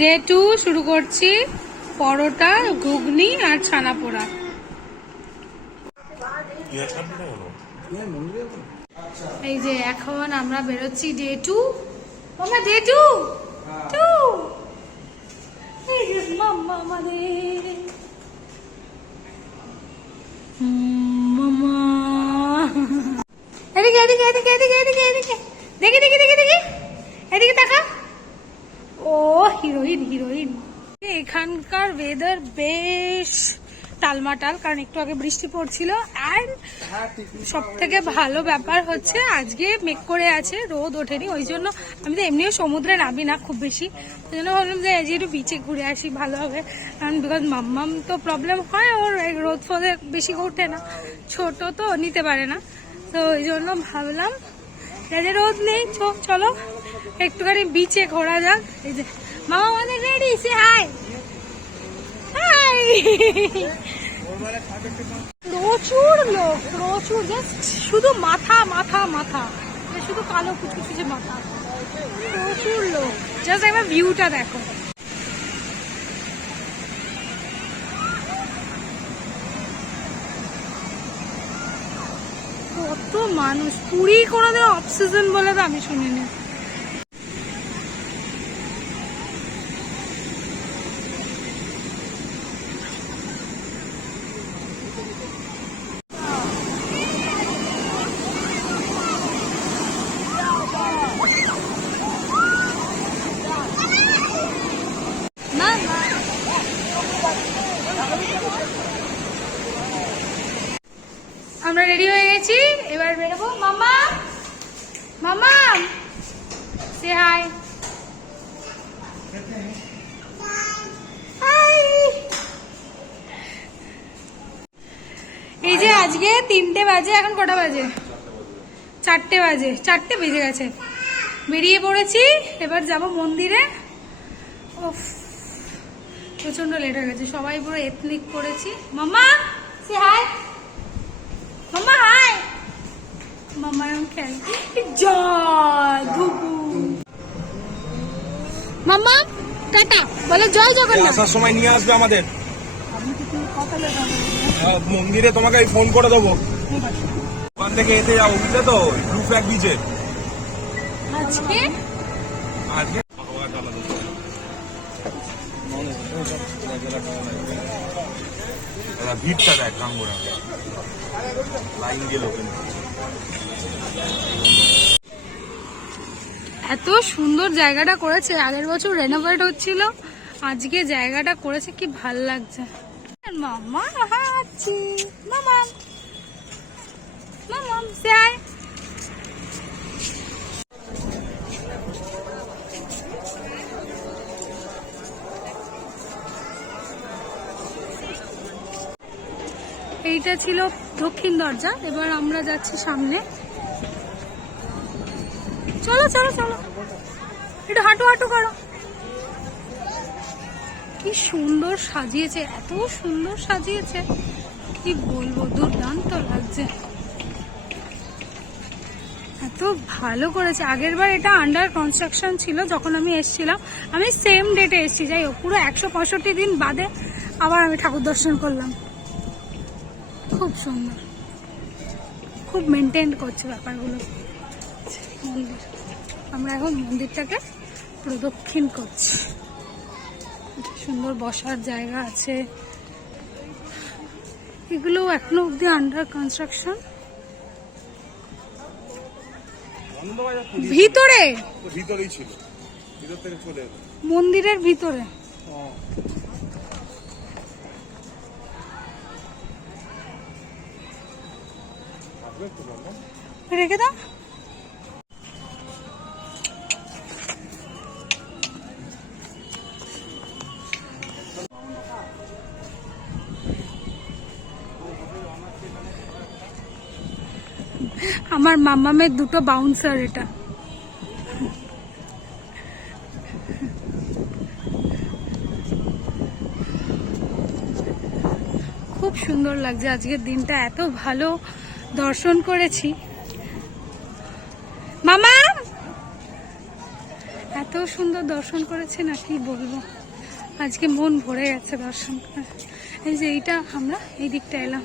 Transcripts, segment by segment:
Day to শুরু করছি, পরোটা, ঘুগনি আর ছানা পোড়া। এই যে এখন আমরা বেরোচ্ছি ডে টু মামা ডে টু টু মাম্মা আমাদের। মামা এদিকে এদিকে এদিকে এদিকে এদিকে এদিকে। দেখি দেখি দেখি দেখি। এদিকে ও হিরোইন হিরোইন। এখানকার ওয়েদার বেশ টালমাটাল, কারণ একটু আগে বৃষ্টি পড়ছিল। অ্যান্ড সব থেকে ভালো ব্যাপার হচ্ছে আজকে মেঘ করে আছে, রোদ ওঠেনি। ওই জন্য আমি তো এমনিও সমুদ্রে নামি না খুব বেশি। ওই জন্য ভাবলাম যে আজকে একটু বিচে ঘুরে আসি, ভালো হবে। কারণ বিকজ মাম্মাম তো প্রবলেম হয়, ওর রোদ ফোদে বেশি ওঠে না। ছোট তো নিতে পারে না। তো ওই জন্য ভাবলাম রোদ নেই চলো। একটুখানি বিচে ঘোরা যাক। এই যে মামা আমাদের রেডি সে হাই হাই প্রচুর লোক, প্রচুর। জাস্ট শুধু মাথা মাথা মাথা। শুধু কালো কুচকুচে মাথা। প্রচুর লোক। জাস্ট একবার ভিউটা দেখো। কত মানুষ। পুরী কোনোদিন অফ সিজন বলে তো আমি শুনিনি না না আমরা রেডি হয়ে গেছি এবার বেরোবো মামা মামা সে হাই এই যে আজকে তিনটে বাজে, এখন কটা বাজে? চারটে বাজে, চারটে বেজে গেছে। বেরিয়ে পড়েছি, এবার যাব মন্দিরে। ওফ প্রচণ্ড লেট হয়ে গেছে, সবাই পুরো এথনিক করেছি। মামা সে হাই মামা হাই মামা এরকম জয় ধুপু মামা টাটা। বলে জয় জগন্নাথ। আসার সময় নিয়ে আসবে আমাদের। মন্দিরে তোমাকে আমি ফোন করে দেবো। ওখান থেকে এতে যাব বুঝলে তো? ব্লু ফ্ল্যাগ বিচে আজকে? আজকে? ভিড়টা দেখ কাঙ্গুরা লাইন দিয়ে লোকে এত সুন্দর জায়গাটা করেছে, আগের বছর রেনোভেট হচ্ছিল, আজকে জায়গাটা করেছে, কি ভালো লাগছে। মামা এইটা ছিল দক্ষিণ দরজা, এবার আমরা যাচ্ছি সামনে। চলো চলো চলো। একটু হাঁটু হাঁটু করো। কি সুন্দর সাজিয়েছে, এত সুন্দর সাজিয়েছে। কি বলব, দুর্দান্ত লাগছে। এত ভালো করেছে। আগের বার এটা আন্ডার কনস্ট্রাকশন ছিল, যখন আমি এসেছিলাম, আমি সেম ডেটে এসেছি। যাই হোক, পুরো একশো পঁয়ষট্টি দিন বাদে আবার আমি ঠাকুর দর্শন করলাম। খুব সুন্দর। খুব মেনটেন করছে ব্যাপারগুলো। মন্দির। আমরা এখন মন্দিরটাকে প্রদক্ষিণ করছি। সুন্দর বসার জায়গা আছে। এগুলো এখনও অব্দি আন্ডার কনস্ট্রাকশন ভিতরে? ভিতরেই ছিল। ভিতর থেকে চলে মন্দিরের ভিতরে। রেখে দাও। আমার মামামের দুটো বাউন্সার এটা। খুব সুন্দর লাগছে আজকের দিনটা, এত ভালো দর্শন করেছি। মামা! এত সুন্দর দর্শন করেছে না, কি বলব? আজকে মন ভরে গেছে দর্শন করে এই যে এইটা আমরা, এই দিকটা এলাম।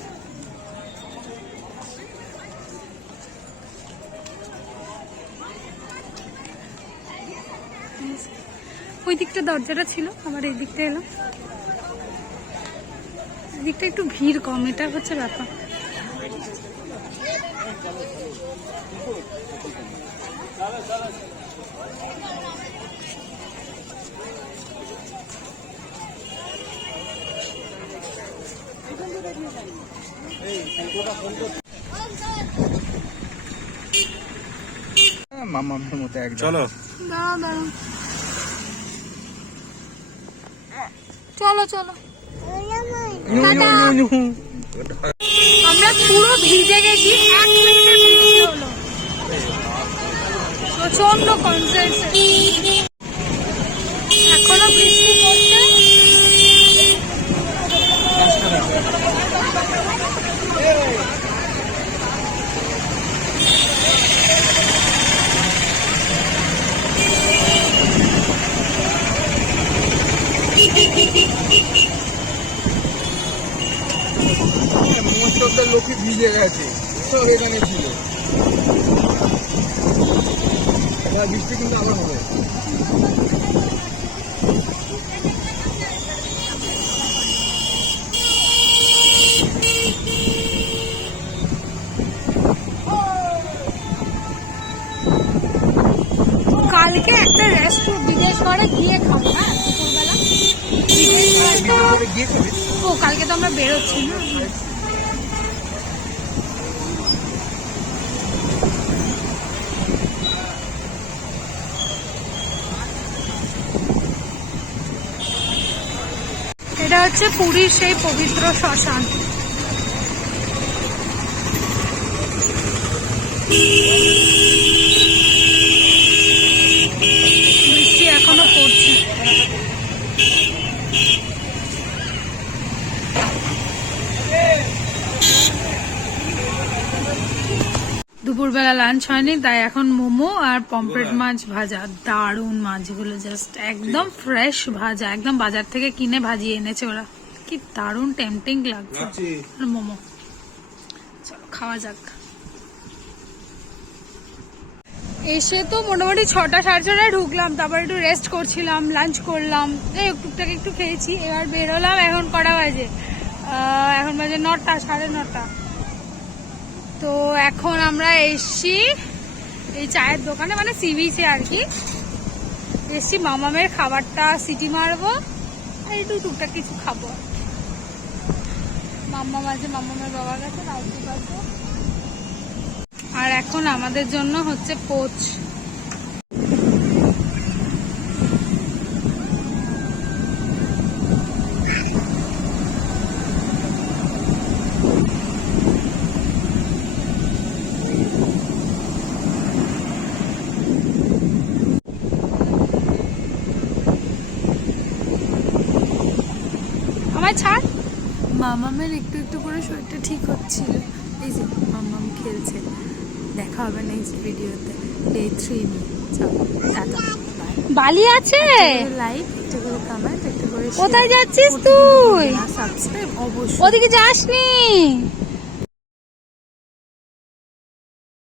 ওই দিকটা দরজাটা ছিল আমার এই দিকটা এলাম দিকটা একটু ভিড় কম এটা হচ্ছে ব্যাপার। মামামের মতো একদম চলো। দাঁড়াও দাঁড়াও চলো চলো। আমরা পুরো ভিজে গেছি এক বৃষ্টি হলো। প্রচণ্ড কনসেন্ট্রেট এখনও বৃষ্টি পড়ছে মস্তকটা লোকে ভিজে গেছে। সব এখানে ছিল। বৃষ্টি কিন্তু আবার হবে। কালকে একটা রেস্টুরেন্ট করে গিয়ে খাব হ্যাঁ? দুপুরবেলা। ও কালকে তো আমরা বেরোচ্ছি না এটা হচ্ছে পুরীর সেই পবিত্র শ্মশান। বৃষ্টি এখনও পড়ছে দুপুরবেলা লাঞ্চ হয়নি তাই এখন মোমো আর পমফ্রেট মাছ ভাজা। দারুণ মাছগুলো জাস্ট একদম ফ্রেশ ভাজা একদম বাজার থেকে কিনে ভাজিয়ে এনেছে ওরা। কি দারুণ টেম্পটিং লাগছে। আর মোমো। চলো খাওয়া যাক। এসে তো মোটামুটি ছটা সাড়ে ছটায় ঢুকলাম তারপর একটু রেস্ট করছিলাম লাঞ্চ করলাম। এই টুকটাক একটু খেয়েছি এবার বেরোলাম এখন কটা বাজে? এখন বাজে নটা সাড়ে নটা। তো এখন আমরা এসছি এই চায়ের দোকানে মানে সি বিচে আর কি। এসছি মামামের খাবারটা সিটি মারবো, আর একটু টুকটাক কিছু খাব আর। মাম্মা মাঝে মামামের বাবার কাছে পাবো আর এখন আমাদের জন্য হচ্ছে কোচ আমায় ছাড়। মামামের একটু একটু করে শরীরটা ঠিক হচ্ছিল। এই যে মামাম খেলছে। দেখা হবে নেক্সট ভিডিওতে ডে থ্রি নিয়ে। বালি আছে। লাইক একটু করে কমেন্ট একটু করে কোথায় যাচ্ছিস তুই? সাবস্ক্রাইব অবশ্যই। ওদিকে যাসনি।